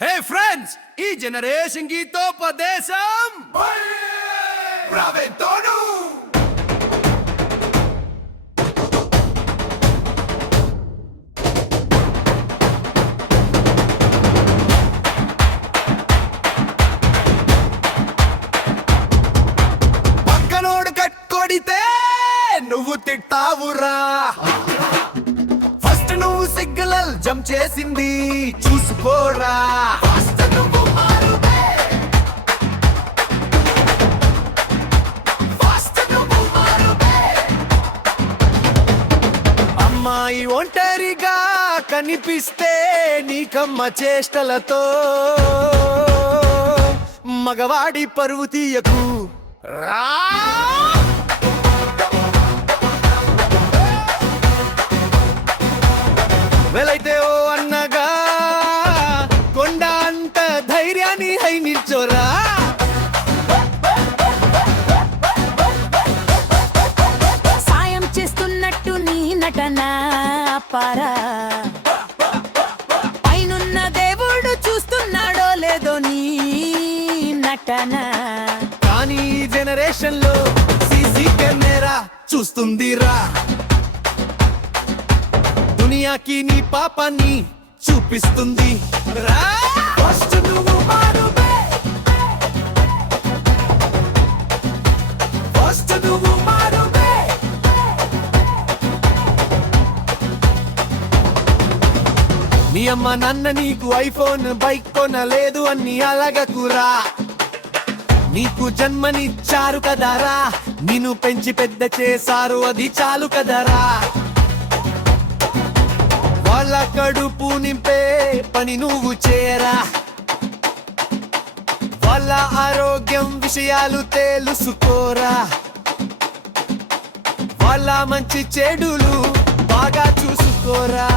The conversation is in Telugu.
హే ఫ్రెండ్స్, ఈ జనరేషన్ గీతోపదేశం ప్రవెంతోను. పక్కనోడు కట్టుకొడితే నువ్వు తిట్టావురా. ఫస్ట్ నువ్వు సిగ్నల్ జంప్ చేసింది చూసుకోరా. అమ్మాయి ఒంటరిగా కనిపిస్తే నీకమ్మ చేష్టలతో మగవాడి పరువు తీయకు రా. వెలైతే ఓ అన్నగా కొండ అంత ధైర్యాన్ని హై నిల్చోరా. సాయం చేస్తున్నట్టు నీ నటన పారా. పైనున్న దేవుడు చూస్తున్నాడో లేదో నీ నటన. కానీ ఈ జనరేషన్ లో సీసీ కెమెరా చూస్తుందిరా. దునియాకి నీ పాపాన్ని చూపిస్తుంది రా. ఫస్ట్ నువ్వు మారు బే, ఫస్ట్ నువ్వు మారు బే. నీ అమ్మ నాన్న నీకు ఐఫోన్ బైక్ కొనలేదు అని అలగకురా. నీకు జన్మనిచ్చారు కదరా, నిన్ను పెంచి పెద్ద చేశారు అది చాలు కదరా. వాళ్ళ కడుపు నింపే పని నువ్వు చేయరా. వాళ్ళ ఆరోగ్యం విషయాలు తెలుసుకోరా. వాళ్ళ మంచి చెడులు బాగా చూసుకోరా.